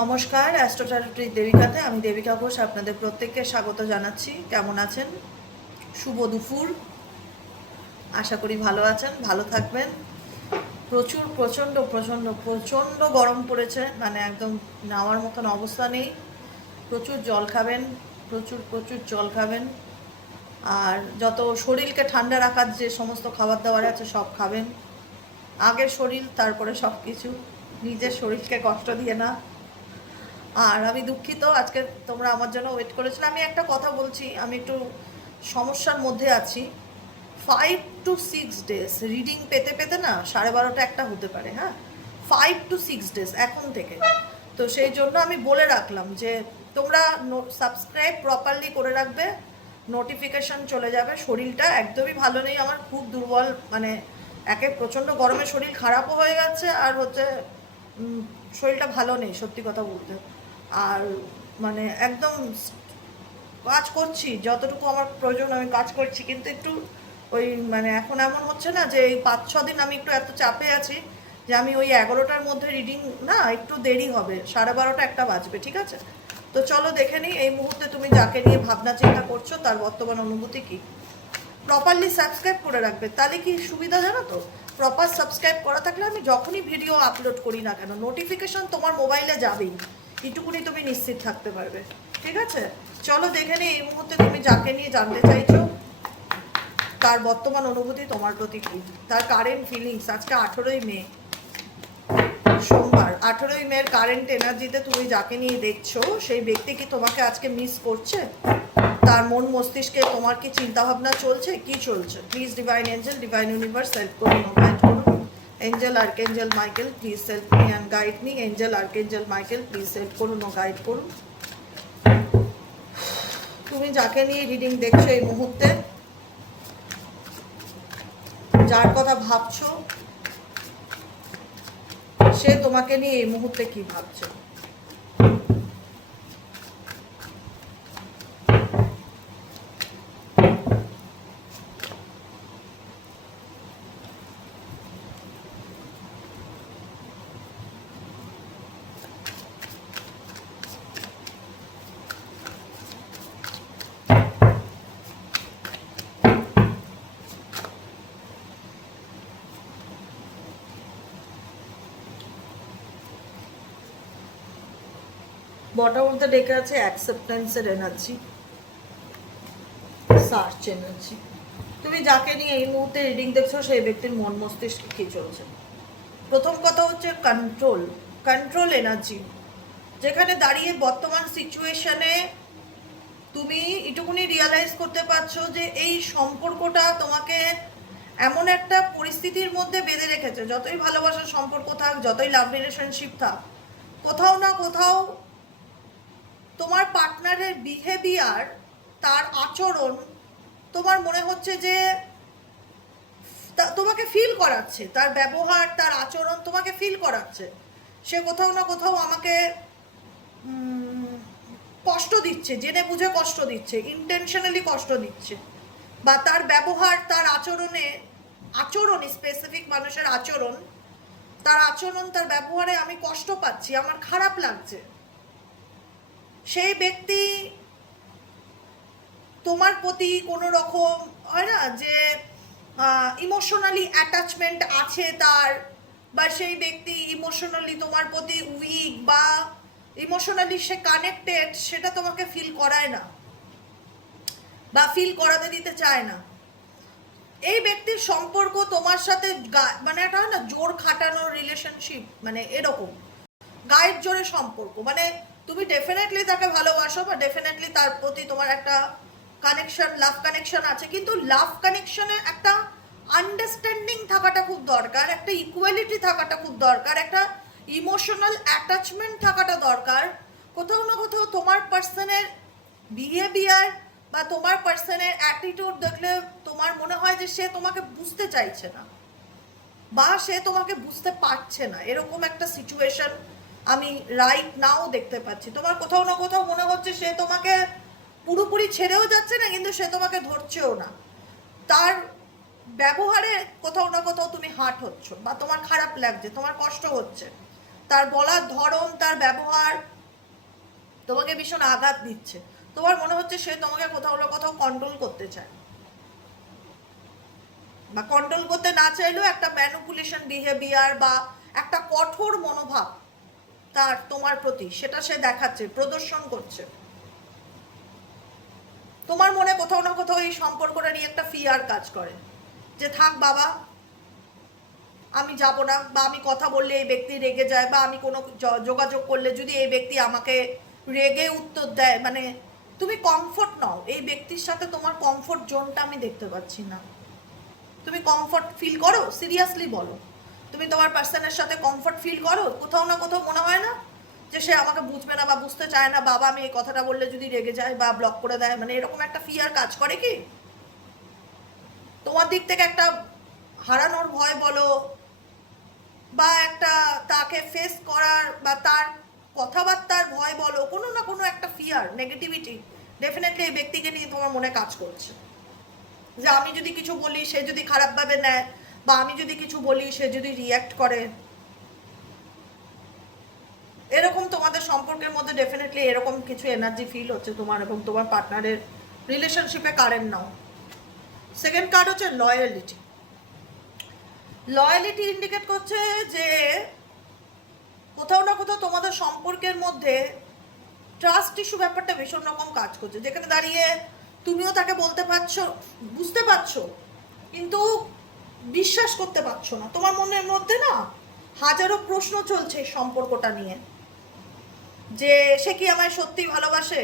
নমস্কার, অ্যাস্ট্রোচারিটি দেবিকাতে আমি দেবিকা ঘোষ আপনাদের প্রত্যেককে স্বাগত জানাচ্ছি। কেমন আছেন? শুভ দুপুর। আশা করি ভালো আছেন, ভালো থাকবেন। প্রচণ্ড প্রচণ্ড প্রচণ্ড গরম পড়েছে, মানে একদম নেওয়ার মতন অবস্থা নেই। প্রচুর জল খাবেন, প্রচুর প্রচুর জল খাবেন। আর যত শরীরকে ঠান্ডা রাখার যে সমস্ত খাবার দাবার আছে সব খাবেন। আগে শরীর, তারপরে সব কিছু। নিজের শরীরকে কষ্ট দিয়ে না। আর আমি দুঃখিত, আজকে তোমরা আমার জন্য ওয়েট করেছিলে। আমি একটা কথা বলছি, আমি একটু সমস্যার মধ্যে আছি। 5 to 6 days রিডিং পেতে পেতে না 12:30 একটা হতে পারে। হ্যাঁ, 5 to 6 days এখন থেকে। তো সেই জন্য আমি বলে রাখলাম যে তোমরা সাবস্ক্রাইব প্রপারলি করে রাখবে, নোটিফিকেশন চলে যাবে। শরীরটা একদমই ভালো নেই আমার, খুব দুর্বল। মানে একে প্রচণ্ড গরমে শরীর খারাপও হয়ে গেছে, আর হচ্ছে শরীরটা ভালো নেই সত্যি কথা বলতে। আর মানে একদম কাজ করছি যতটুকু আমার প্রয়োজন, আমি কাজ করছি, কিন্তু একটু ওই মানে এখন এমন হচ্ছে না যে এই 5-6 দিন আমি একটু এত চাপে আছি যে আমি ওই 11টার মধ্যে রিডিং না, একটু দেরি হবে, 12:30 একটা বাজবে। ঠিক আছে, তো চলো দেখে নিই এই মুহূর্তে তুমি যাকে নিয়ে ভাবনা চিন্তা করছো তার বর্তমান অনুভূতি কি। প্রপারলি সাবস্ক্রাইব করে রাখবে, তাহলে কি সুবিধা জানো তো। প্রপার সাবস্ক্রাইব করা থাকলে আমি যখনই ভিডিও আপলোড করি না কেন নোটিফিকেশন তোমার মোবাইলে যাবেই, এটুকুনি তুমি নিশ্চিত থাকতে পারবে। ঠিক আছে, চলো দেখে নিই এই মুহূর্তে তুমি যাকে নিয়ে জানতে চাইছো তার বর্তমান অনুভূতি তোমার প্রতি কি, তার কারেন্ট ফিলিংস। আজকে 18ই মে, সোমবার। 18ই মের কারেন্ট এনার্জিতে তুমি যাকে নিয়ে দেখছো সেই ব্যক্তি কি তোমাকে আজকে মিস করছে? তার মন মস্তিষ্কে তোমার কি চিন্তা ভাবনা চলছে, কি চলছে? Please divine Angel, divine universe help করুন, গাইড করুন। Angel archangel Michael please help me and guide me. Angel archangel Michael please help করুন ও গাইড করুন। তুমি যাকে নিয়ে রিডিং দেখছো এই মুহূর্তে, যার কথা ভাবছো, সে তোমাকে নিয়ে এই মুহূর্তে কি ভাবছে? বটার মধ্যে ডেকে আছে অ্যাকসেপ্টেন্সের এনার্জি, সার্চ এনার্জি। তুমি যাকে নিয়ে এই মুহূর্তে রিডিং দেখছো সেই ব্যক্তির মন মস্তিষ্কে কি চলছে? প্রথম কথা হচ্ছে কন্ট্রোল, কন্ট্রোল এনার্জি। যেখানে দাঁড়িয়ে বর্তমান সিচুয়েশনে তুমি এটুকুনি রিয়ালাইজ করতে পারছো যে এই সম্পর্কটা তোমাকে এমন একটা পরিস্থিতির মধ্যে বেঁধে রেখেছে। যতই ভালোবাসার সম্পর্ক থাক, যতই লাভ রিলেশনশিপ থাক, কোথাও না কোথাও তোমার পার্টনারের বিহেভিয়ার, তার আচরণ তোমার মনে হচ্ছে যে তোমাকে ফিল করাচ্ছে, তার ব্যবহার, তার আচরণ তোমাকে ফিল করাচ্ছে সে কোথাও না কোথাও আমাকে কষ্ট দিচ্ছে, জেনে বুঝে কষ্ট দিচ্ছে, ইন্টেনশনালি কষ্ট দিচ্ছে। বা তার ব্যবহার, তার আচরণে, আচরণ স্পেসিফিক মানুষের আচরণ, তার আচরণ, তার ব্যবহারে আমি কষ্ট পাচ্ছি, আমার খারাপ লাগছে। সেই ব্যক্তি তোমার প্রতি কোনো রকম হয় না যে ইমোশনালি অ্যাটাচমেন্ট আছে তার, বা সেই ব্যক্তি ইমোশনালি তোমার প্রতি উইক বা ইমোশনালি সে কানেক্টেড, সেটা তোমাকে ফিল করায় না বা ফিল করাতে দিতে চায় না। এই ব্যক্তির সম্পর্ক তোমার সাথে মানে একটা হয় না জোর খাটানোর রিলেশনশিপ, মানে এরকম গায়ের জোরে সম্পর্ক। মানে তুমি ডেফিনেটলি তাকে ভালোবাসো বা ডেফিনেটলি তার প্রতি তোমার একটা কানেকশন, লাভ কানেকশন আছে, কিন্তু লাভ কানেকশনে একটা আন্ডারস্ট্যান্ডিং থাকাটা খুব দরকার, একটা ইকুয়ালিটি থাকাটা খুব দরকার, একটা ইমোশনাল অ্যাটাচমেন্ট থাকাটা দরকার। কোথাও না কোথাও তোমার পার্সনের বিহেভিয়ার বা তোমার পার্সনের অ্যাটিটিউড দেখলে তোমার মনে হয় যে সে তোমাকে বুঝতে চাইছে না বা সে তোমাকে বুঝতে পারছে না, এরকম একটা সিচুয়েশন আমি রাইট নাও দেখতে পাচ্ছি। তোমার কোথাও না কোথাও মনে হচ্ছে সে তোমাকে পুরোপুরি ছেড়েও যাচ্ছে না, কিন্তু সে তোমাকে ধরছেও না। তার ব্যবহারে কোথাও না কোথাও তুমি হার্ট হচ্ছ বা তোমার খারাপ লাগছে, তোমার কষ্ট হচ্ছে। তার বলার ধরন, তার ব্যবহার তোমাকে ভীষণ আঘাত দিচ্ছে। তোমার মনে হচ্ছে সে তোমাকে কোথাও না কোথাও কন্ট্রোল করতে চায়, বা কন্ট্রোল করতে না চাইলেও একটা ম্যানিপুলেশন বিহেভিয়ার বা একটা কঠোর মনোভাব তার তোমার প্রতি, সেটা সে দেখাচ্ছে, প্রদর্শন করছে। তোমার মনে কোথাও না কোথাও এই সম্পর্কটা নিয়ে একটা ফিয়ার কাজ করে যে থাক বাবা, আমি যাব না, বা আমি কথা বললে এই ব্যক্তি রেগে যায়, বা আমি কোনো যোগাযোগ করলে যদি এই ব্যক্তি আমাকে রেগে উত্তর দেয়, মানে তুমি কমফোর্ট নাও এই ব্যক্তির সাথে, তোমার কমফোর্ট জোনটা আমি দেখতে পাচ্ছি না। তুমি কমফোর্ট ফিল করো? সিরিয়াসলি বলো, তুমি তোমার পার্সনের সাথে কমফোর্ট ফিল করো? কোথাও না কোথাও মনে হয় না যে সে আমাকে বুঝবে না বা বুঝতে চায় না, বাবা আমি এই কথাটা বললে যদি রেগে যায় বা ব্লক করে দেয়, মানে এরকম একটা ফিয়ার কাজ করে কি? তোমার দিক থেকে একটা হারানোর ভয় বলো, বা একটা তাকে ফেস করার বা তার কথাবার্তার ভয় বলো, কোনো না কোনো একটা ফিয়ার, নেগেটিভিটি ডেফিনেটলি এই ব্যক্তিকে নিয়ে তোমার মনে কাজ করছে। যে আমি যদি কিছু বলি সে যদি খারাপভাবে নেয়, বা আমি যদি কিছু বলি সে যদি রিয়্যাক্ট করে, এরকম তোমাদের সম্পর্কের মধ্যে ডেফিনেটলি এরকম কিছু এনার্জি ফিল হচ্ছে তোমার এবং তোমার পার্টনারের রিলেশনশিপে। কারেন্ট নাও। সেকেন্ড কার্ড হচ্ছে লয়ালিটি। লয়ালিটি ইন্ডিকেট করছে যে কোথাও না কোথাও তোমাদের সম্পর্কের মধ্যে ট্রাস্ট ইস্যু ব্যাপারটা ভীষণ রকম কাজ করছে, যেখানে দাঁড়িয়ে তুমিও তাকে বলতে পারছো, বুঝতে পারছো, কিন্তু বিশ্বাস করতে পারছো না। তোমার মনের মধ্যে না হাজারো প্রশ্ন চলছে এই সম্পর্কটা নিয়ে, যে সে কি আমায় সত্যি ভালোবাসে,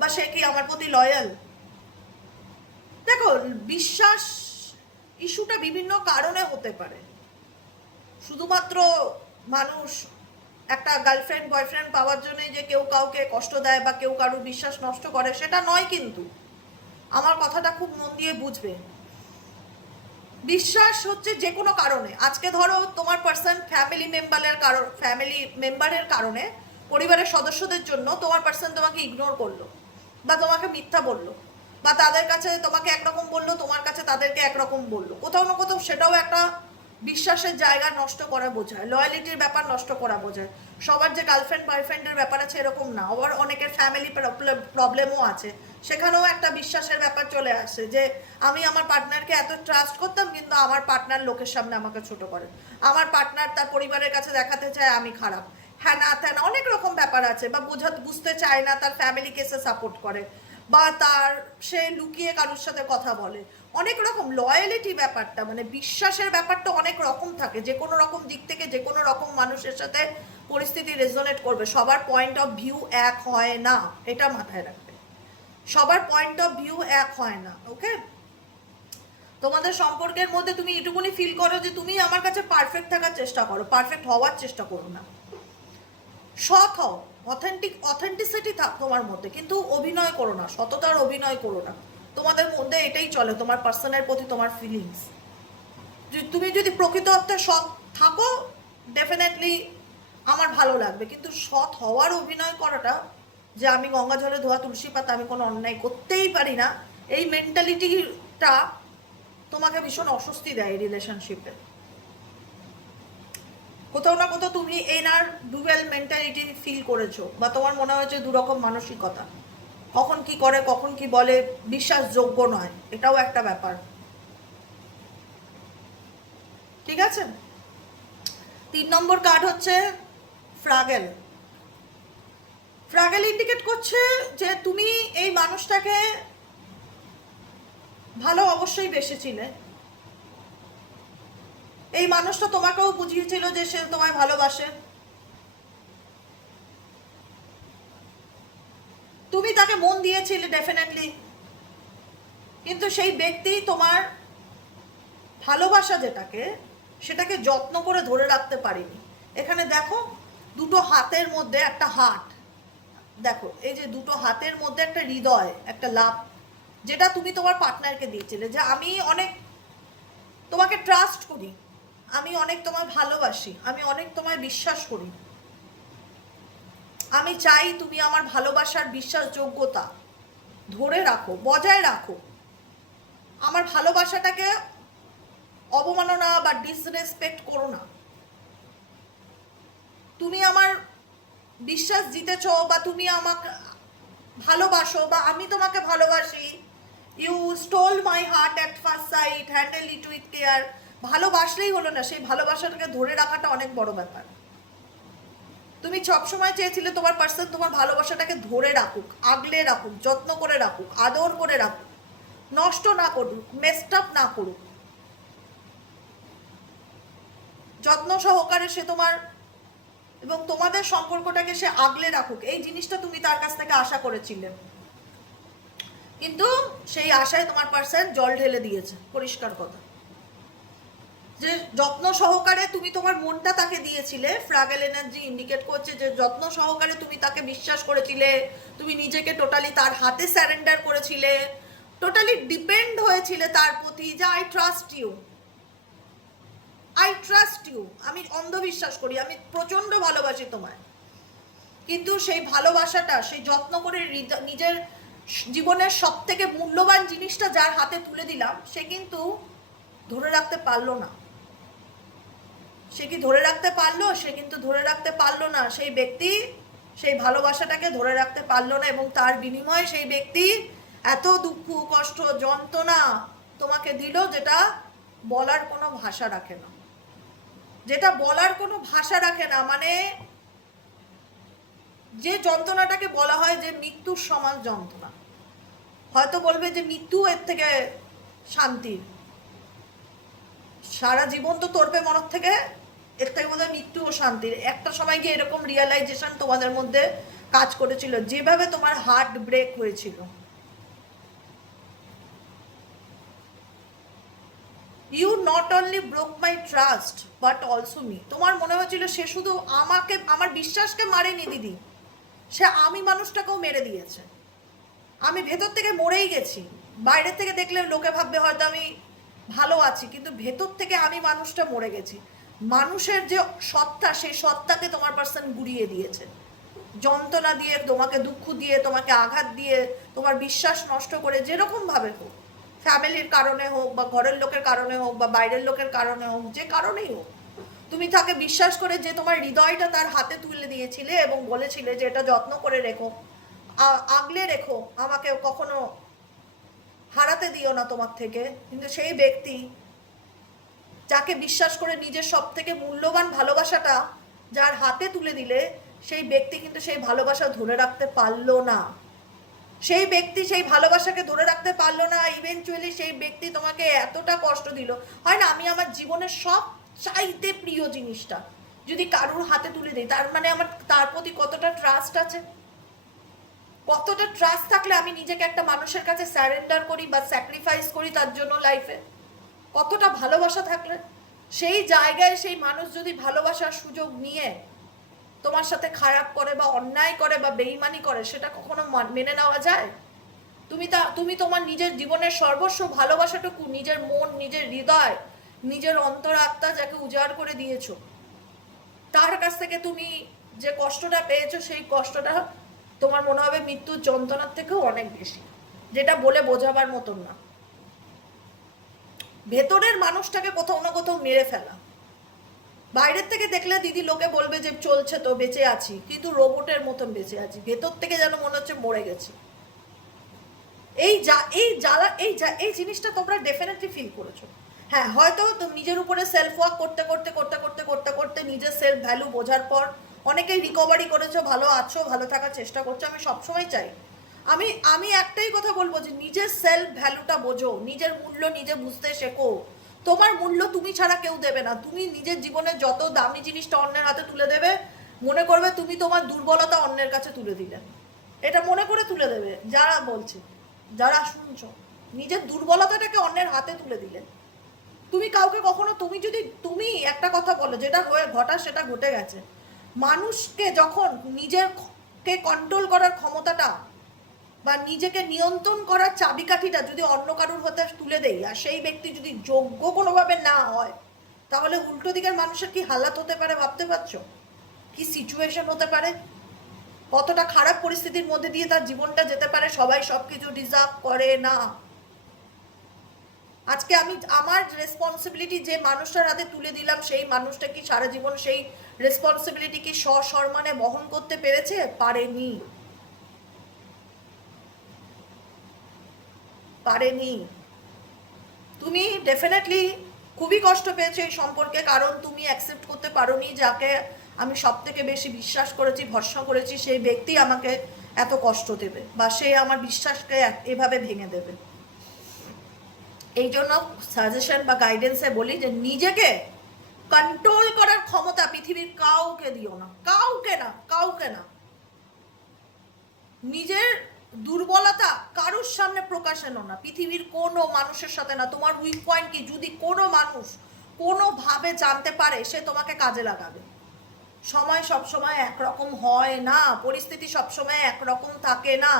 বা সে কি আমার প্রতি লয়াল। দেখো, বিশ্বাস ইস্যুটা বিভিন্ন কারণে হতে পারে। শুধুমাত্র মানুষ একটা গার্লফ্রেন্ড বয়ফ্রেন্ড পাওয়ার জন্যই যে কেউ কাউকে কষ্ট দেয় বা কেউ কারোর বিশ্বাস নষ্ট করে, সেটা নয়। কিন্তু আমার কথাটা খুব মন দিয়ে বুঝবে। বিশ্বাস হচ্ছে যে কোনো কারণে, আজকে ধরো তোমার পার্সন ফ্যামিলি মেম্বারের কারণে, পরিবারের সদস্যদের জন্য তোমার পার্সন তোমাকে ইগনোর করলো, বা তোমাকে মিথ্যা বললো, বা তাদের কাছে তোমাকে একরকম বললো, তোমার কাছে তাদেরকে একরকম বললো। কোথাও না কোথাও সেটাও একটা বিশ্বাসের জায়গা নষ্ট করা বোঝায়, লয়ালিটির ব্যাপার নষ্ট করা বোঝায়। সবার যে গার্লফ্রেন্ড বয়ফ্রেন্ডের ব্যাপার আছে এরকম না, আবার অনেকের ফ্যামিলি প্রবলেমও আছে, সেখানেও একটা বিশ্বাসের ব্যাপার চলে আসে যে আমি আমার পার্টনারকে এত ট্রাস্ট করতাম, কিন্তু আমার পার্টনার লোকের সামনে আমাকে ছোট করে, আমার পার্টনার তার পরিবারের কাছে দেখাতে চায় আমি খারাপ, হ্যাঁ না ত্যান অনেক রকম ব্যাপার আছে, বা বুঝতে চায় না, তার ফ্যামিলিকে সে সাপোর্ট করে, বা তার সে লুকিয়ে কারোর সাথে কথা বলে, অনেক রকম। লয়ালিটি ব্যাপারটা মানে বিশ্বাসের ব্যাপারটা অনেক রকম থাকে, যে কোনো রকম দিক থেকে যে কোনো রকম মানুষের সাথে পরিস্থিতি রেজোনেট করবে। সবার পয়েন্ট অফ ভিউ এক হয় না, এটা মাথায় রাখবে। সবার পয়েন্ট অফ ভিউ এক হয় না। ওকে, তোমাদের সম্পর্কের মধ্যে তুমি এটুকুনি ফিল করো যে তুমি আমার কাছে পারফেক্ট থাকার চেষ্টা করো, পারফেক্ট হওয়ার চেষ্টা করো না। সৎ হও, অথেন্টিসিটি থাক তোমার মধ্যে, কিন্তু অভিনয় করো না, সততার অভিনয় করো না। তোমাদের মধ্যে এটাই চলে, তোমার পার্সনের প্রতি তোমার ফিলিংস। তুমি যদি প্রকৃত অর্থে সৎ থাকো, ডেফিনেটলি আমার ভালো লাগবে, কিন্তু সৎ হওয়ার অভিনয় করাটা, যে আমি গঙ্গা জলে ধোয়া তুলসী পাতা, আমি কোনো অন্যায় করতেই পারি না, এই মেন্টালিটিটা তোমাকে ভীষণ অস্বস্তি দেয় রিলেশনশিপে। কোথাও না কোথাও তুমি এনার ডুয়েল মেন্টালিটি ফিল করেছো, বা তোমার মনে হয়েছে দুরকম মানসিকতা, কখন কি করে কখন কি বলে, বিশ্বাসযোগ্য নয়, এটাও একটা ব্যাপার। ঠিক আছে, 3 নম্বর কার্ড হচ্ছে ফ্রাগেল। ফ্রাগেল ইন্ডিকেট করছে যে তুমি এই মানুষটাকে ভালো অবশ্যই বেসেছিলে, এই মানুষটা তোমাকেও বুঝিয়েছিল যে সে তোমায় ভালোবাসে, তুমি তাকে মন দিয়েছিলে ডেফিনেটলি, কিন্তু সেই ব্যক্তি তোমার ভালোবাসা সেটাকে যত্ন করে ধরে রাখতে পারিনি। এখানে দেখো, দুটো হাতের মধ্যে একটা হার্ট, দেখো এই যে দুটো হাতের মধ্যে একটা হৃদয়, একটা লাভ, যেটা তুমি তোমার পার্টনারকে দিয়েছিলে, যে আমি অনেক তোমাকে ট্রাস্ট করি, আমি অনেক তোমায় ভালোবাসি, আমি অনেক তোমায় বিশ্বাস করি, আমি চাই তুমি আমার ভালোবাসার বিশ্বাসযোগ্যতা ধরে রাখো, বজায় রাখো, আমার ভালোবাসাটাকে অবমাননা বা ডিসরেসপেক্ট করো না। তুমি আমার বিশ্বাস জিতেছো বা তুমি আমাকে ভালোবাসো বা আমি তোমাকে ভালোবাসি, you stole my heart at first sight, handle it with care, ভালোবাসলেই হলো না, সেই ভালোবাসাটাকে ধরে রাখাটা অনেক বড় ব্যাপার। তুমি সবসময় চেয়েছিলে তোমার পার্সন তোমার ভালোবাসাটাকে ধরে রাখুক, আগলে রাখুক, যত্ন করে রাখুক, আদর করে রাখুক, নষ্ট না করুক, মেসড আপ না করুক, যত্ন সহকারে সে তোমার এবং তোমাদের সম্পর্কটাকে সে আগলে রাখুক, এই জিনিসটা তুমি তার কাছ থেকে আশা করেছিলে। কিন্তু সেই আশায় তোমার পার্সন জল ঢেলে দিয়েছে, পরিষ্কার কথা। যে যত্ন সহকারে তুমি তোমার মনটা তাকে দিয়েছিলে, ফ্রাগেল এনার্জি ইন্ডিকেট করছে যে যত্ন সহকারে তুমি তাকে বিশ্বাস করেছিলে, তুমি নিজেকে টোটালি তার হাতে স্যারেন্ডার করেছিলে, টোটালি ডিপেন্ড হয়েছিলে তার প্রতি, যে I trust you, I trust you, আমি অন্ধবিশ্বাস করি, আমি প্রচন্ড ভালোবাসি তোমায়। কিন্তু সেই ভালোবাসাটা, সেই যত্ন করে নিজের জীবনের সব থেকে মূল্যবান জিনিসটা যার হাতে তুলে দিলাম, সে কিন্তু ধরে রাখতে পারলো না। সে কি ধরে রাখতে পারলো? সে কিন্তু ধরে রাখতে পারলো না। সেই ব্যক্তি সেই ভালোবাসাটাকে ধরে রাখতে পারলো না, এবং তার বিনিময়ে সেই ব্যক্তি এত দুঃখ, কষ্ট, যন্ত্রণা তোমাকে দিল, যেটা বলার কোনো ভাষা রাখে না, যেটা বলার কোনো ভাষা রাখে না। মানে যে যন্ত্রণাটাকে বলা হয় যে মৃত্যুর সমান যন্ত্রণা, হয়তো বলবে যে মৃত্যু এর থেকে শান্তির, সারা জীবন তো তোরবে মনের থেকে, এর থেকে বোধহয় মৃত্যু ও শান্তির। একটা সময় গিয়ে এরকম রিয়েলাইজেশন তোমাদের মধ্যে কাজ করেছিল, যেভাবে তোমার হার্ট ব্রেক হয়েছিল। You not only broke my trust but also me. তোমার মনে হয়েছিল সে শুধু আমাকে, আমার বিশ্বাসকে মারেনি দিদি, সে আমি মানুষটাকেও মেরে দিয়েছে। আমি ভেতর থেকে মরেই গেছি। বাইরে থেকে দেখলে লোকে ভাববে হয়তো আমি ভালো আছি, কিন্তু ভেতর থেকে আমি মানুষটা মরে গেছি। মানুষের যে সত্তা, সেই সত্তাকে তোমার পার্সন গুড়িয়ে দিয়েছে, যন্ত্রণা দিয়ে, তোমাকে দুঃখ দিয়ে, তোমাকে আঘাত দিয়ে, তোমার বিশ্বাস নষ্ট করে, যেরকম ভাবে হোক, ফ্যামিলির কারণে হোক বা ঘরের লোকের কারণে হোক বা বাইরের লোকের কারণে হোক, যে কারণেই হোক, তুমি তাকে বিশ্বাস করে যে তোমার হৃদয়টা তার হাতে তুলে দিয়েছিলে এবং বলেছিলে যে এটা যত্ন করে রেখো, আগলে রেখো, আমাকে কখনো হারাতে দিও না তোমার থেকে। কিন্তু সেই ব্যক্তি যাকে বিশ্বাস করে নিজের সব থেকে মূল্যবান ভালোবাসাটা যার হাতে তুলে দিলে, সেই ব্যক্তি কিন্তু সেই ভালোবাসা ধরে রাখতে পারলো না। সেই ব্যক্তি সেই ভালোবাসাকে ধরে রাখতে পারলো না। ইভেনচুয়ালি সেই ব্যক্তি তোমাকে এতটা কষ্ট দিল, হয় না, আমি আমার জীবনের সব চাইতে প্রিয় জিনিসটা যদি কারুর হাতে তুলে দিই, তার মানে আমার তার প্রতি কতটা ট্রাস্ট আছে। কতটা ট্রাস্ট থাকলে আমি নিজেকে একটা মানুষের কাছে স্যারেন্ডার করি বা স্যাক্রিফাইস করি তার জন্য লাইফে, কতটা ভালোবাসা থাকলে। সেই জায়গায় সেই মানুষ যদি ভালোবাসার সুযোগ নিয়ে তোমার সাথে খারাপ করে বা অন্যায় করে বা বেইমানি করে, সেটা কখনো মেনে নেওয়া যায়? তুমি তোমার নিজের জীবনের সর্বস্ব ভালোবাসাটুকু, নিজের মন, নিজের হৃদয়, নিজের অন্তরাত্মা যাকে উজাড় করে দিয়েছো, তার কাছ থেকে তুমি যে কষ্টটা পেয়েছো, সেই কষ্টটা তোমার মনে হবে মৃত্যুর যন্ত্রণার থেকেও অনেক বেশি, যেটা বলে বোঝাবার মতন না। ভেতরের মানুষটাকে কোথাও না কোথাও মেরে ফেলা। বাইরের থেকে দেখলে দিদি লোকে বলবে যে চলছে তো, বেঁচে আছি, কিন্তু রোবটের মতন বেঁচে আছি, ভেতর থেকে যেন মনে হচ্ছে মরে গেছি। এই জিনিসটা তোমরা ডেফিনেটলি ফিল করেছো। হ্যাঁ, হয়তো নিজের উপরে সেলফ ওয়ার্ক করতে করতে করতে করতে করতে করতে নিজের সেলফ ভ্যালু বোঝার পর অনেকেই রিকভারি করেছো, ভালো আছো, ভালো থাকার চেষ্টা করছো। আমি সবসময় চাই, আমি একটাই কথা বলবো যে নিজের সেলফ ভ্যালুটা বোঝো, নিজের মূল্য নিজে বুঝতে শেখো। তোমার মূল্য তুমি ছাড়া কেউ দেবে না। তুমি নিজের জীবনে যত দামি জিনিসটা অন্যের হাতে তুলে দেবে, মনে করবে তুমি তোমার দুর্বলতা অন্যের কাছে তুলে দিলে, এটা মনে করে তুলে দেবে। যারা বলছে, যারা শুনছো, নিজের দুর্বলতাটাকে অন্যের হাতে তুলে দিলে। তুমি কাউকে কখনো, তুমি একটা কথা বলো, যেটা হয়ে ঘটার সেটা ঘটে গেছে। মানুষকে যখন নিজেরকে কন্ট্রোল করার ক্ষমতাটা বা নিজেকে নিয়ন্ত্রণ করার চাবিকাঠিটা যদি অন্য কারুর হাতে তুলে দেই, আর সেই ব্যক্তি যদি যোগ্য কোনোভাবে না হয়, তাহলে উল্টো দিকের মানুষের কি হালাত হতে পারে ভাবতে পারছো? কি সিচুয়েশন হতে পারে, কতটা খারাপ পরিস্থিতির মধ্যে দিয়ে তার জীবনটা যেতে পারে। সবাই সবকিছু ডিজার্ভ করে না। আজকে আমি আমার রেসপন্সিবিলিটি যে মানুষটার হাতে তুলে দিলাম, সেই মানুষটা কি সারা জীবন সেই রেসপন্সিবিলিটি কি সসম্মানে বহন করতে পেরেছে? পারেনি, পারেনি। তুমি ডেফিনেটলি খুবই কষ্ট পেয়েছো এই সম্পর্কে, কারণ তুমি অ্যাকসেপ্ট করতে পারোনি যাকে আমি সব থেকে বেশি বিশ্বাস করেছি, ভরসা করেছি, সেই ব্যক্তি আমাকে এত কষ্ট দেবে বা সে আমার বিশ্বাসকে এভাবে ভেঙে দেবে। এই জন্য সাজেশন বা গাইডেন্সে বলি যে নিজেকে কন্ট্রোল করার ক্ষমতা পৃথিবীর কাউকে দিও না, কাউকে না, কাউকে না। নিজের দুর্বলতা কারোর সামনে প্রকাশ এনো না, পৃথিবীর কোনো মানুষের সাথে না। তোমার উইক পয়েন্ট কি যদি কোনো মানুষ কোনোভাবে জানতে পারে, সে তোমাকে কাজে লাগাবে। সময় সবসময় একরকম হয় না, পরিস্থিতি সবসময় একরকম থাকে না।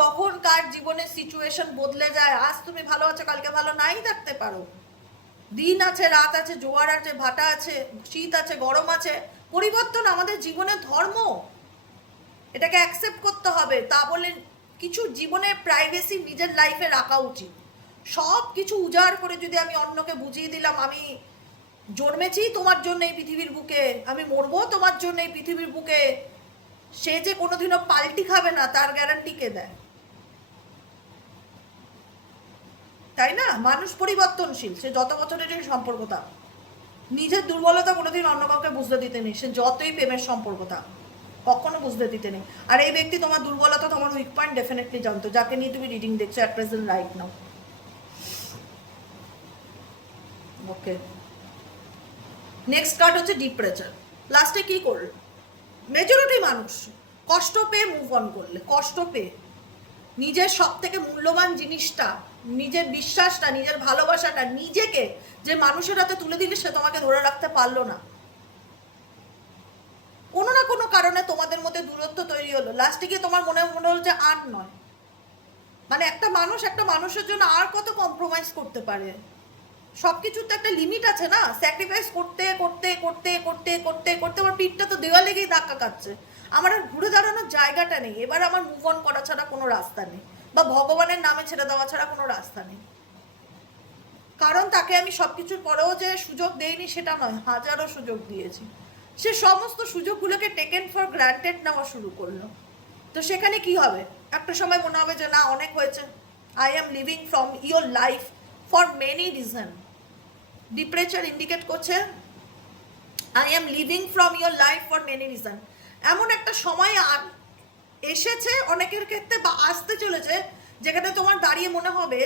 কখন কার জীবনের সিচুয়েশন বদলে যায়, আজ তুমি ভালো আছো কালকে ভালো নাই থাকতে পারো। দিন আছে, রাত আছে, জোয়ার আছে, ভাটা আছে, শীত আছে, গরম আছে। পরিবর্তন আমাদের জীবনের ধর্ম, এটাকে অ্যাকসেপ্ট করতে হবে। তা বলে কিছু জীবনের প্রাইভেসি নিজের লাইফে রাখা উচিত। সব কিছু উজাড় করে যদি আমি অন্যকে বুঝিয়ে দিলাম আমি জন্মেছি তোমার জন্য এই পৃথিবীর বুকে, আমি মরবো তোমার জন্য এই পৃথিবীর বুকে, সে যে কোনোদিনও পাল্টি খাবে না তার গ্যারান্টি কে দেয়? তাই না? মানুষ পরিবর্তনশীল, সে যত বছরের সম্পর্ক থাক। নিজের দুর্বলতা কোনোদিন অন্য কাউকে বুঝতে দিতে নেই, সে যতই প্রেমের সম্পর্ক থাক, কখনো বুঝতে দিতে নেই। আর এই ব্যক্তি তোমার দুর্বলতা, তোমার উইক পয়েন্ট ডেফিনেটলি জানতো, যাকে নিয়ে তুমি রিডিং দেখছো at present right now. Okay, next card হচ্ছে ডিপ্রেশন। লাস্টে কি করলো? মেজরিটি মানুষ কষ্ট পেয়ে মুভ অন করলে, কষ্ট পেয়ে নিজের সব থেকে মূল্যবান জিনিসটা, নিজের বিশ্বাসটা, নিজের ভালোবাসাটা, নিজেকে যে মানুষের হাতে তুলে দিলে সে তোমাকে ধরে রাখতে পারলো না। কোনো না কোনো কারণে তোমাদের মধ্যে দূরত্ব তৈরি হলো, লাস্টে গিয়ে তোমার মনে হলো যে আর নয়। মানে একটা মানুষ একটা মানুষের জন্য আর কত কম্প্রোমাইজ করতে পারে? সব কিছুর তো একটা লিমিট আছে না। স্যাক্রিফাইস করতে করতে করতে করতে করতে করতে আমার পিঠটা তো দেওয়ালে গিয়ে ধাক্কা খাচ্ছে, আমার আর ঘুরে দাঁড়ানোর জায়গাটা নেই। এবার আমার মুভ অন করা ছাড়া কোনো রাস্তা নেই, বা ভগবানের নামে ছেড়ে দেওয়া ছাড়া কোনো রাস্তা নেই। কারণ তাকে আমি সব কিছুর পরেও যে সুযোগ দেইনি সেটা নয়, হাজারো সুযোগ দিয়েছি। সে সমস্ত সুযোগগুলোকে টেকেন ফর গ্রান্টেড নেওয়া শুরু করলো। তো সেখানে কি হবে? একটা সময় মনে হবে যে না, অনেক হয়েছে, I am leaving from your life for many reason. Depression indicate করছে I am leaving from your life for many reason. এমন একটা সময় এসেছে অনেকের ক্ষেত্রে বা আসতে চলেছে যেখানে তোমার দাঁড়িয়ে মনে হবে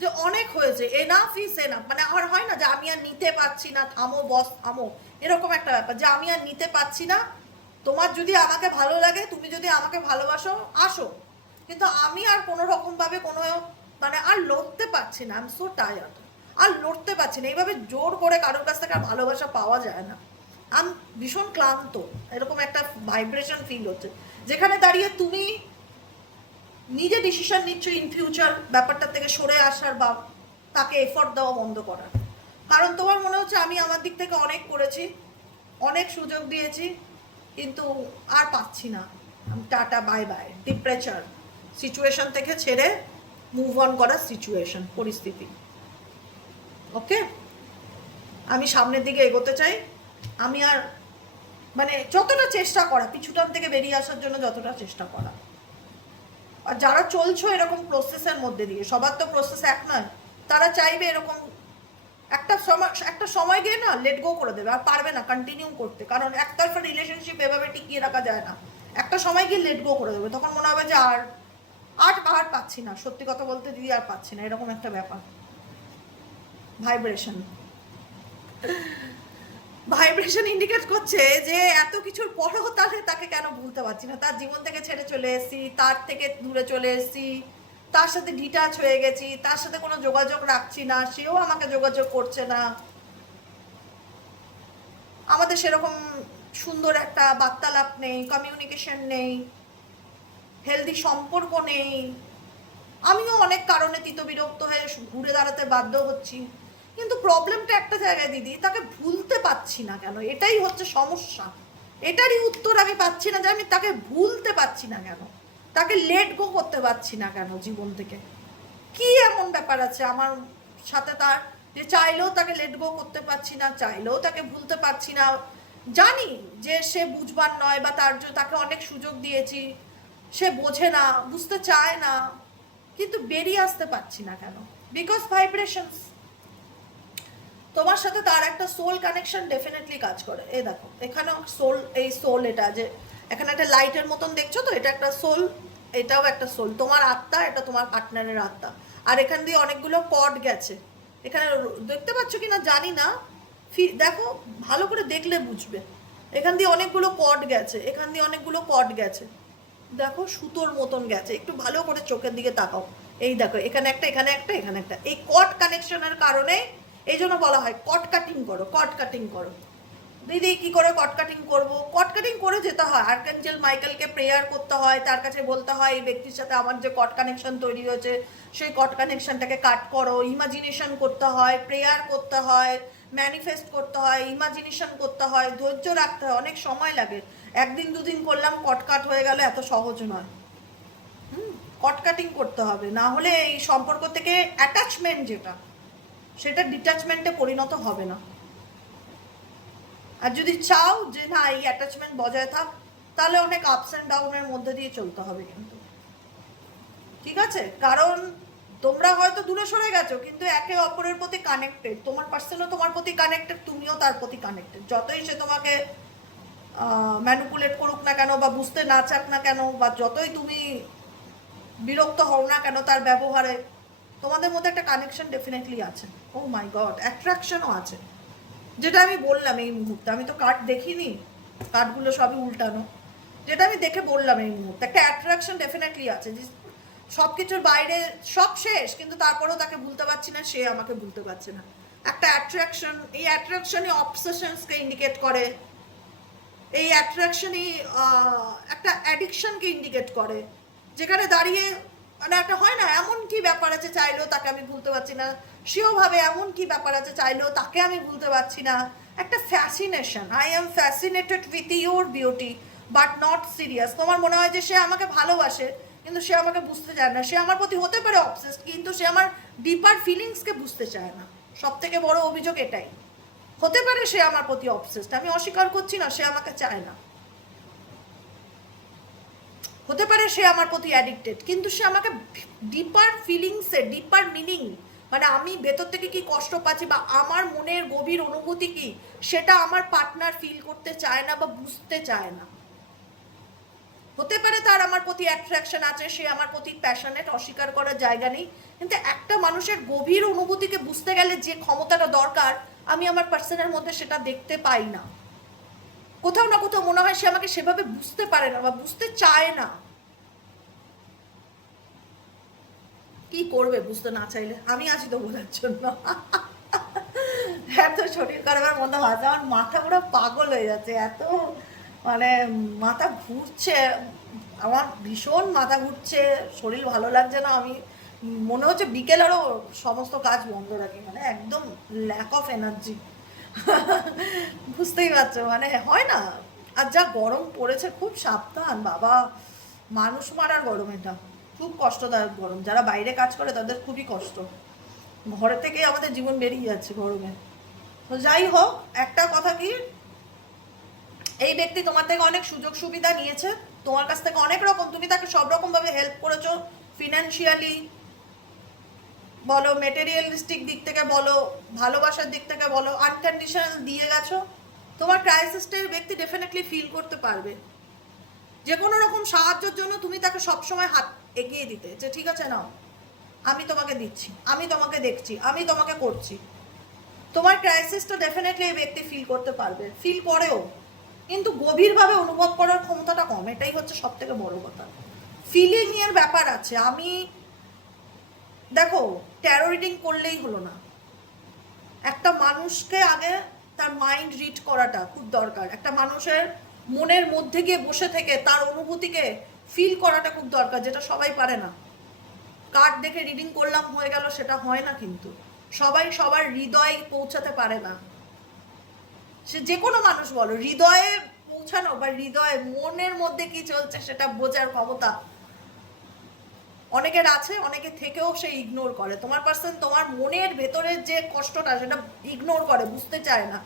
যে অনেক হয়েছে, এনাফ ইজ এনাফ। মানে আর হয় না যে আমি আর নিতে পারছি না, থামো বস থামো, এরকম একটা ব্যাপার যে আমি আর নিতে পারছি না। তোমার যদি আমাকে ভালো লাগে, তুমি যদি আমাকে ভালোবাসো, আসো, কিন্তু আমি আর কোনো রকমভাবে কোনো মানে আর লড়তে পারছি না, আই এম সো টায়ার্ড, আর লড়তে পারছি না। এইভাবে জোর করে কারোর কাছ থেকে আর ভালোবাসা পাওয়া যায় না, আমি ভীষণ ক্লান্ত, এরকম একটা ভাইব্রেশন ফিল হচ্ছে, যেখানে দাঁড়িয়ে তুমি নিজে ডিসিশন নিচ্ছ ইন ফিউচার ব্যাপারটা থেকে সরে আসার বা তাকে এফোর্ট দেওয়া বন্ধ করার। কারণ তোমার মনে হচ্ছে আমি আমার দিক থেকে অনেক করেছি, অনেক সুযোগ দিয়েছি, কিন্তু আর পাচ্ছি না, tata bye bye. Depression situation থেকে ছেড়ে মুভ অন করার সিচুয়েশন, পরিস্থিতি। ওকে, আমি সামনের দিকে এগোতে চাই। আমি আর মানে যতটা চেষ্টা করা, পিছুটান থেকে বেরিয়ে আসার জন্য যতটা চেষ্টা করা। আর যারা চলছো এরকম প্রসেসের মধ্যে দিয়ে, সবার তো প্রসেস এক নয়, তারা চাইবে এরকম একটা সময় গিয়ে না লেট গো করে দেবে, আর পারবে না কন্টিনিউ করতে, কারণ একতরফা রিলেশনশিপ এভাবে টিকিয়ে রাখা যায় না। একটা সময় গিয়ে লেট গো করে দেবে, তখন মনে হবে যে আর আর আর পাচ্ছি না, সত্যি কথা বলতে দিদি আর পাচ্ছি না, এরকম একটা ব্যাপার। ভাইব্রেশন ইন্ডিকেট করছে যে এত কিছুর পরও তাকে কেন ভুলতে পারছি না, তার জীবন থেকে ছেড়ে চলে এসেছি, তার থেকে দূরে চলে এসেছি, তার সাথে ডিটাচ হয়ে গেছি, তার সাথে কোনো যোগাযোগ রাখছি না, সেও আমাকে যোগাযোগ করছে না, আমাদের সেরকম সুন্দর একটা বার্তালাপ নেই, কমিউনিকেশন নেই, হেলদি সম্পর্ক নেই। আমিও অনেক কারণে তিতবিরক্ত হয়ে ঘুরে দাঁড়াতে বাধ্য হচ্ছি, কিন্তু প্রবলেমটা একটা জায়গায় দিদি, তাকে ভুলতে পারছি না কেন, এটাই হচ্ছে সমস্যা। এটারই উত্তর আমি পাচ্ছি না যে আমি তাকে ভুলতে পারছি না কেন, তাকে লেট গো করতে পারছি না কেন জীবন থেকে। কি এমন ব্যাপার আছে আমার সাথে তার যে চাইলেও তাকে লেট গো করতে পারছি না, চাইলেও তাকে ভুলতে পারছি না, জানি যে সে বুঝবার নয়, বা তাকে অনেক সুযোগ দিয়েছি, সে বোঝে না, বুঝতে চায় না, কিন্তু বেরিয়ে আসতে পারছি না কেন? Because vibrations. তোমার সাথে তার একটা সোল কানেকশন ডেফিনেটলি কাজ করে। এই দেখো এখানে সোল, এই সোল, এটা যে এখানে একটা লাইটের মতন দেখছো তো, এটা একটা সোল, এটাও একটা সোল, তোমার আত্মা, এটা তোমার পার্টনারের আত্মা। আর এখান দিয়ে অনেকগুলো কর্ড গেছে, এখানে দেখতে পাচ্ছ কি না জানি না, দেখো ভালো করে দেখলে বুঝবে। এখান দিয়ে অনেকগুলো কর্ড গেছে, এখান দিয়ে অনেকগুলো কর্ড গেছে, দেখো সুতোর মতন গেছে, একটু ভালো করে চোখের দিকে তাকাও। এই দেখো এখানে একটা, এখানে একটা, এখানে একটা, এই কট কানেকশনের কারণে এই জন্য বলা হয় কট কাটিং করো, কট কাটিং করো। দিদি কি করে কট কাটিং করবো? কট কাটিং করে যেতে হয়, আর্কাঞ্জেল মাইকেলকে প্রেয়ার করতে হয়, তার কাছে বলতে হয় এই ব্যক্তির সাথে আমার যে কট কানেকশন তৈরি হয়েছে সেই কট কানেকশনটাকে কাট করো, ইমাজিনেশন করতে হয়, প্রেয়ার করতে হয়, ম্যানিফেস্ট করতে হয়, ইমাজিনেশন করতে হয়, ধৈর্য রাখতে হয়, অনেক সময় লাগে। একদিন দুদিন করলাম কট কাট হয়ে গেলে এত সহজ নয়। কট কাটিং করতে হবে, না হলে এই সম্পর্ক থেকে অ্যাটাচমেন্ট যেটা, সেটা ডিট্যাচমেন্টে পরিণত হবে না। আর যদি চাও যে না এই অ্যাটাচমেন্ট বজায় থাক, তাহলে অনেক আপস অ্যান্ড ডাউনের মধ্যে দিয়ে চলতে হবে কিন্তু, ঠিক আছে? কারণ তোমরা হয়তো দূরে সরে গেছো, কিন্তু একে অপরের প্রতি কানেক্টেড, তোমার পার্সনও তোমার প্রতি কানেক্টেড, তুমিও তার প্রতি কানেক্টেড। যতই সে তোমাকে ম্যানুপুলেট করুক না কেন, বা বুঝতে না চাক না কেন, বা যতই তুমি বিরক্ত হও না কেন তার ব্যবহারে, তোমাদের মধ্যে একটা কানেকশন ডেফিনেটলি আছে। ও মাই গড, অ্যাট্রাকশনও আছে, যেটা আমি বললাম এই মুহূর্তে। আমি তো কার্ড দেখিনি, কার্ডগুলো সবই উল্টানো, যেটা আমি দেখে বললাম এই মুহূর্তে একটা অ্যাট্রাকশন ডেফিনেটলি আছে। যে সব কিছুর বাইরে সব শেষ, কিন্তু তারপরেও তাকে ভুলতে পারছি না, সে আমাকে ভুলতে পারছে না, একটা অ্যাট্রাকশন। এই অ্যাট্রাকশনই অবসেশনসকে ইন্ডিকেট করে, এই অ্যাট্রাকশনই একটা অ্যাডিকশনকে ইন্ডিকেট করে, যেখানে দাঁড়িয়ে মানে একটা হয় না এমন কি ব্যাপার আছে চাইলেও তাকে আমি ভুলতে পারছি না, সেও ভাবে এমন কি ব্যাপার আছে চাইলেও তাকে আমি ভুলতে পারছি না। একটা fascination, I am fascinated with your beauty but not serious. তোমার মনে হয় যে সে আমাকে ভালোবাসে, কিন্তু সে আমাকে বুঝতে চায় না। সে আমার প্রতি হতে পারে অবসেসড, কিন্তু সে আমার ডিপার ফিলিংসকে বুঝতে চায় না। সব থেকে বড় অভিযোগ এটাই। হতে পারে সে আমার প্রতি অবসেসড, আমি অস্বীকার করছি না, সে আমাকে চায় না। হতে পারে সে আমার প্রতি অ্যাডিক্টেড, কিন্তু সে আমাকে ডিপার ফিলিংসে, ডিপার মিনিং, মানে আমি ভেতর থেকে কি কষ্ট পাচ্ছি বা আমার মনের গভীর অনুভূতি কি, সেটা আমার পার্টনার ফিল করতে চায় না বা বুঝতে চায় না। হতে পারে তার আমার প্রতি অ্যাট্রাকশন আছে, সে আমার প্রতি প্যাশনেট, অস্বীকার করার জায়গা নেই, কিন্তু একটা মানুষের গভীর অনুভূতিকে বুঝতে গেলে যে ক্ষমতাটা দরকার, আমি আমার পার্সনের মধ্যে সেটা দেখতে পাই না। কোথাও না কোথাও মনে হয় সে আমাকে সেভাবে বুঝতে পারে না বা বুঝতে চায় না। কি করবে বুঝতে না চাইলে? আমি আছি তো বোঝার জন্য। এত শরীর খারাপের মধ্যে হয়তো আমার মাথা পুরো পাগল হয়ে যাচ্ছে, এত মানে মাথা ঘুরছে আমার, ভীষণ মাথা ঘুরছে, শরীর ভালো লাগছে না। আমি মনে হচ্ছে বিকেল আরও সমস্ত কাজ বন্ধ রাখি, মানে একদম ল্যাক অফ এনার্জি। বুঝতেই পারছো, মানে হয় না। আর যা গরম পড়েছে, খুব সাবধান বাবা, মানুষ মারার গরম এটা, খুব কষ্টদায়ক গরম। যারা বাইরে কাজ করে তাদের খুবই কষ্ট, ঘরে থেকে আমাদের জীবন বেরিয়ে যাচ্ছে গরমে। তো যাই হোক, একটা কথা কি, এই ব্যক্তি তোমার থেকে অনেক সুযোগ সুবিধা নিয়েছে, তোমার কাছ থেকে অনেক রকম, তুমি তাকে সব রকম ভাবে হেল্প করেছো, ফিনান্সিয়ালি বলো, মেটেরিয়ালিস্টিক দিক থেকে বলো, ভালোবাসার দিক থেকে বলো, আনকন্ডিশনাল দিয়ে গেছো। তোমার ক্রাইসিসটার ব্যক্তি ডেফিনেটলি ফিল করতে পারবে। যে কোনো রকম সাহায্যের জন্য তুমি তাকে সবসময় হাত এগিয়ে দিতে, যে ঠিক আছে নাও, আমি তোমাকে দিচ্ছি, আমি তোমাকে দেখছি, আমি তোমাকে করছি। তোমার ক্রাইসিসটা ডেফিনেটলি এই ব্যক্তি ফিল করতে পারবে, ফিল করেও, কিন্তু গভীরভাবে অনুভব করার ক্ষমতাটা কম, এটাই হচ্ছে সব থেকে বড় কথা। ফিলিং এর ব্যাপার আছে। আমি দেখো, ট্যারো রিডিং করলেই হলো না, একটা মানুষকে আগে তার মাইন্ড রিড করাটা খুব দরকার। একটা মানুষের মনের মধ্যে গিয়ে বসে থেকে তার অনুভূতিকে ফিল করাটা খুব দরকার, যেটা সবাই পারে না। কার্ড দেখে রিডিং করলাম হয়ে গেল, সেটা হয় না। কিন্তু সবাই সবার হৃদয়ে পৌঁছাতে পারে না। সে যে কোনো মানুষ বলো, হৃদয়ে পৌঁছানো বা হৃদয়ে মনের মধ্যে কি চলছে সেটা বোঝার ক্ষমতা অনেকের আছে, অনেকে থেকেও সে ইগনোর করে। তোমার পার্সন তোমার মনের ভেতরের যে কষ্টটা সেটা ইগনোর করে, বুঝতে চায় না,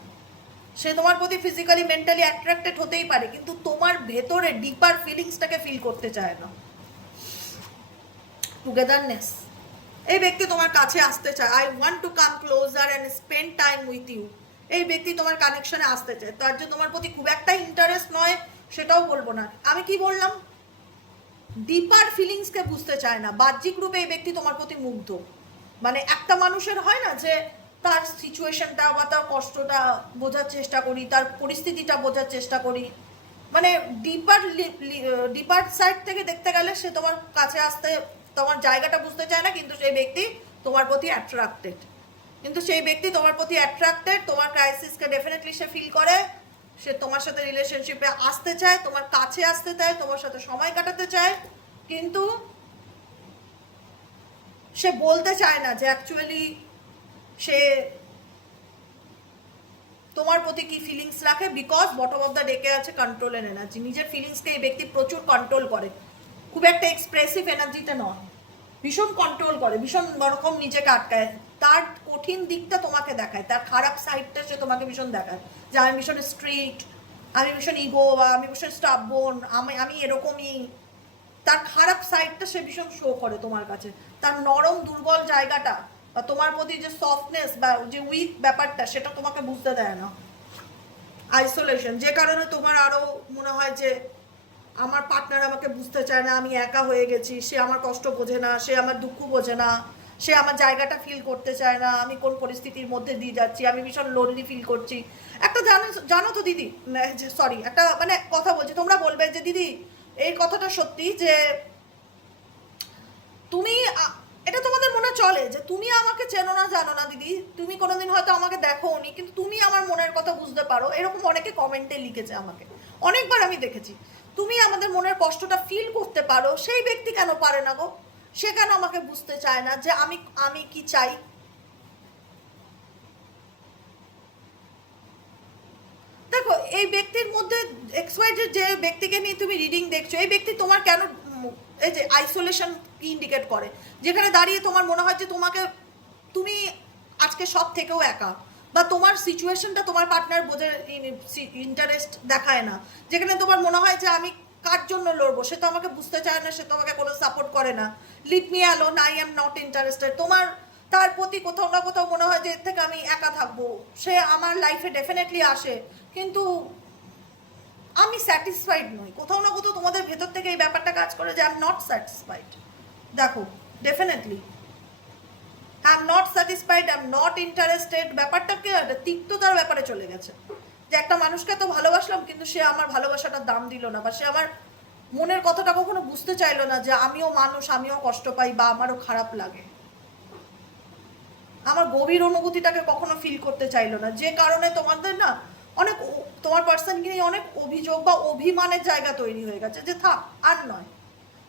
সে তোমার প্রতি ফিজিক্যালি মেন্টালি অ্যাট্রাক্টেড হতেই পারে, কিন্তু তোমার ভেতরে ডিপার ফিলিংসটাকে ফিল করতে চায় না। টুগেদারনেস, এই ব্যক্তি তোমার কাছে আসতে চায়, I want to come closer and spend time with you. এই ব্যক্তি তোমার কানেকশনে আসতে চায়, তার যে তোমার প্রতি খুব একটা ইন্টারেস্ট নয় সেটাও বলবো না। আমি কি বললাম, ডিপার ফিলিংসকে বুঝতে চায় না। বাহ্যিক রূপে এই ব্যক্তি তোমার প্রতি মুগ্ধ। মানে একটা মানুষের হয় না যে তার সিচুয়েশনটা বা তার কষ্টটা বোঝার চেষ্টা করি, তার পরিস্থিতিটা বোঝার চেষ্টা করি, মানে ডিপার সাইড থেকে দেখতে গেলে সে তোমার কাছে আসতে, তোমার জায়গাটা বুঝতে চায় না, কিন্তু সেই ব্যক্তি তোমার প্রতি অ্যাট্রাক্টেড। কিন্তু সেই ব্যক্তি তোমার প্রতি অ্যাট্রাক্টেড, তোমার ক্রাইসিসকে ডেফিনেটলি সে ফিল করে, সে তোমার সাথে রিলেশনশিপে আসতে চায়, তোমার কাছে আসতে চায়, তোমার সাথে সময় কাটাতে চায়, কিন্তু সে বলতে চায় না যে অ্যাকচুয়ালি সে তোমার প্রতি কি ফিলিংস রাখে, বিকজ বটম অফ দ্য ডেকে আছে কন্ট্রোল এন্ড এনার্জি। নিজের ফিলিংসকে এই ব্যক্তি প্রচুর কন্ট্রোল করে, খুব একটা এক্সপ্রেসিভ এনার্জিতে নয়, ভীষণ কন্ট্রোল করে, ভীষণ রকম নিজেকে আটকায়, তার কঠিন দিকটা তোমাকে দেখায়, তার খারাপ সাইডটা সে তোমাকে ভীষণ দেখায় যে আমি ভীষণ স্ট্রিক্ট, আমি ভীষণ ইগো, বা আমি ভীষণ স্টাবন, আমি এরকমই। তার খারাপ সাইডটা সে ভীষণ শো করে তোমার কাছে, তার নরম দুর্বল জায়গাটা বা তোমার প্রতি যে সফটনেস বা যে উইক ব্যাপারটা সেটা তোমাকে বুঝতে দেয় না। আইসোলেশন, যে কারণে তোমার আরো মনে হয় যে আমার পার্টনার আমাকে বুঝতে চায় না, আমি একা হয়ে গেছি, সে আমার কষ্ট বোঝে না, সে আমার দুঃখ বোঝে না, সে আমার জায়গাটা ফিল করতে চায় না, আমি কোন পরিস্থিতির মধ্যে দিয়ে যাচ্ছি, আমি ভীষণ লোনলি ফিল করছি। একটা জানো তো দিদি, সরি একটা মানে কথা বলছি, তোমরা বলবে যে দিদি এই কথাটা সত্যি যে তুমি এটা তোমাদের মনে চলে যে তুমি আমাকে চেনো না জানো না দিদি, তুমি কোনোদিন হয়তো আমাকে দেখোনি, কিন্তু তুমি আমার মনের কথা বুঝতে পারো, এরকম অনেকে কমেন্টে লিখেছে আমাকে, অনেকবার আমি দেখেছি। তুমি আমাদের মনের কষ্টটা ফিল করতে পারো, সেই ব্যক্তি কেন পারে না গো? সে কেন আমাকে বুঝতে চায় না যে আমি কি চাই? দেখো এই ব্যক্তির মধ্যে এক্সওয়াইজেড যে ব্যক্তিকে নিয়ে তুমি রিডিং দেখছো, এই ব্যক্তি তোমার কেন এই যে আইসোলেশন ইন্ডিকেট করে, যেখানে দাঁড়িয়ে তোমার মনে হয় যে তুমি আজকে সব থেকেও একা, বা তোমার সিচুয়েশনটা তোমার পার্টনার বোঝে, ইন্টারেস্ট দেখায় না, যেখানে তোমার মনে হয় যে আমি কার জন্য লড়বো, সে তো আমাকে বুঝতে চায় না, সে তো আমাকে কোনো সাপোর্ট করে না, leave me alone, I am not interested. তোমার তার প্রতি কোথাও না কোথাও মনে হয় যে এর থেকে আমি একা থাকবো, সে আমার লাইফে ডেফিনেটলি আসে, কিন্তু আমি স্যাটিসফাইড নই। কোথাও না কোথাও তোমাদের ভেতর থেকে এই ব্যাপারটা কাজ করে যে আই এম নট স্যাটিসফাইড। দেখো definitely I am not satisfied, I am not interested, ব্যাপারটাকে তিক্ততার ব্যাপারে চলে গেছে, যে একটা মানুষকে তো ভালোবাসলাম কিন্তু সে আমার ভালোবাসাটার দাম দিল না, বা সে আমার মনের কথাটা কখনো বুঝতে চাইলো না যে আমিও মানুষ, আমিও কষ্ট পাই, বা আমারও খারাপ লাগে, আমার গভীর অনুভূতিটাকে কখনো ফিল করতে চাইলো না, যে কারণে তোমাদের না অনেক তোমার পার্সনকে নিয়ে অনেক অভিযোগ বা অভিমানের জায়গা তৈরি হয়ে গেছে যে থাক আর নয়।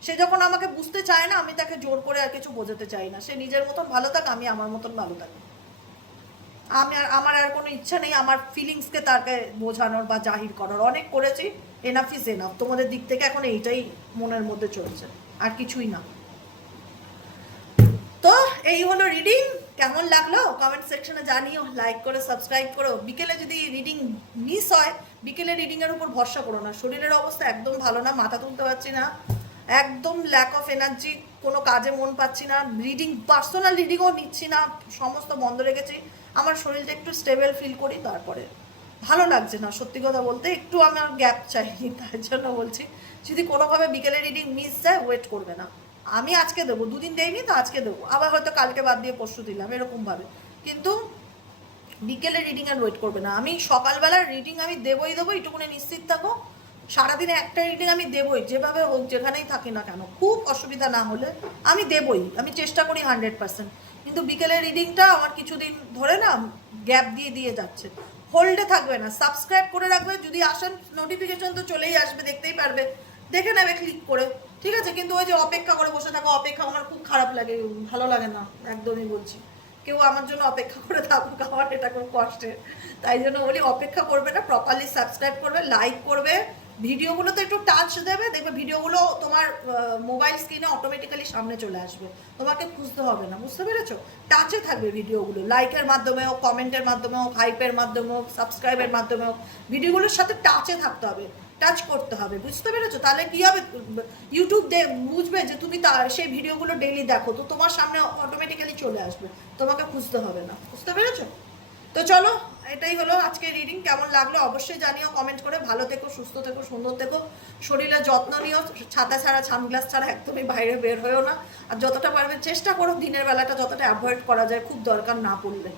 সে যখন আমাকে বুঝতে চায় না, আমি তাকে জোর করে আর কিছু বোঝাতে চাই না, সে নিজের মতন ভালো থাক, আমি আমার মতন ভালো থাকি, আমার আর কোনো ইচ্ছা নেই আমার ফিলিংসকে তাকে বোঝানোর বা জাহির করার, অনেক করেছি, এনাফ ইজ এনাফ। তোমাদের দিক থেকে এখন এইটাই মনের মধ্যে চলছে, আর কিছুই না। তো এই হলো রিডিং, কেমন লাগলো কমেন্ট সেকশনে জানিও, লাইক করে সাবস্ক্রাইব করো। বিকেলে যদি রিডিং মিস হয়, বিকেলে রিডিংয়ের উপর ভরসা করো না, শরীরের অবস্থা একদম ভালো না, মাথা তুলতে পারছি না, একদম ল্যাক অফ এনার্জি, কোনো কাজে মন পাচ্ছি না, রিডিং পার্সোনাল রিডিংও নিচ্ছি না, সমস্ত বন্ধ রেখেছি, আমার শরীরটা একটু স্টেবল ফিল করি, তারপরে ভালো লাগছে না, সত্যি কথা বলতে একটু আমার গ্যাপ চাই, তাই জন্য বলছি যদি কোনোভাবে বিকেলে রিডিং মিস যায় ওয়েট করবে না, আমি আজকে দেবো, দুদিন দেইনি তো আজকে দেবো, আবার হয়তো কালকে বাদ দিয়ে পরশু দিলাম, এরকমভাবে, কিন্তু বিকেলে রিডিং আর ওয়েট করবে না। আমি সকালবেলার রিডিং আমি দেবই দেবো, এইটুকুনি নিশ্চিত থাকো, সারাদিনে একটা রিডিং আমি দেবই, যেভাবে হোক যেখানেই থাকি না কেন, খুব অসুবিধা না হলে আমি দেবই, আমি চেষ্টা করি 100%, কিন্তু বিকেলের রিডিংটা আমার কিছুদিন ধরে না গ্যাপ দিয়ে দিয়ে যাচ্ছে, হোল্ডে থাকবে না, সাবস্ক্রাইব করে রাখবে, যদি আসেন নোটিফিকেশন তো চলেই আসবে, দেখতেই পারবে, দেখে নেবে ক্লিক করে, ঠিক আছে, কিন্তু ওই যে অপেক্ষা করে বসে থাকো, অপেক্ষা আমার খুব খারাপ লাগে, ভালো লাগে না, একদমই বলছি, কেউ আমার জন্য অপেক্ষা করে থাকুক, আমার এটা খুব কষ্টের, তাই জন্য বলি অপেক্ষা করবে না, প্রপারলি সাবস্ক্রাইব করবে, লাইক করবে, ভিডিওগুলোতে একটু টাচ দেবে, দেখবে ভিডিওগুলো তোমার মোবাইল স্ক্রিনে অটোমেটিক্যালি সামনে চলে আসবে, তোমাকে খুঁজতে হবে না, বুঝতে পেরেছো? টাচে থাকবে ভিডিওগুলো, লাইকের মাধ্যমে হোক, কমেন্টের মাধ্যমে হোক, হাইপের মাধ্যমে হোক, সাবস্ক্রাইবের মাধ্যমে হোক, ভিডিওগুলোর সাথে টাচে থাকতে হবে, টাচ করতে হবে, বুঝতে পেরেছো? তাহলে কি হবে, ইউটিউব বুঝবে যে তুমি সেই ভিডিওগুলো ডেইলি দেখো, তো তোমার সামনে অটোমেটিক্যালি চলে আসবে, তোমাকে খুঁজতে হবে না, বুঝতে পেরেছো? তো চলো, এটাই হলো আজকে রিডিং। কেমন লাগলো অবশ্যই জানিও কমেন্ট করে। ভালো থেকো, সুস্থ থেকো, সুন্দর থেকো, শরীরের যত্ন নিও, ছাতা ছাড়া সানগ্লাস ছাড়া একদমই বাইরে বের হয়েও না, আর যতটা পারবে চেষ্টা করো দিনের বেলাটা যতটা অ্যাভয়েড করা যায়, খুব দরকার না পড়লে।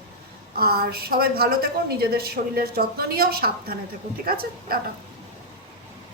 আর সবাই ভালো থেকো, নিজেদের শরীরের যত্ন নিও, সাবধানে থেকো, ঠিক আছে? টাটা।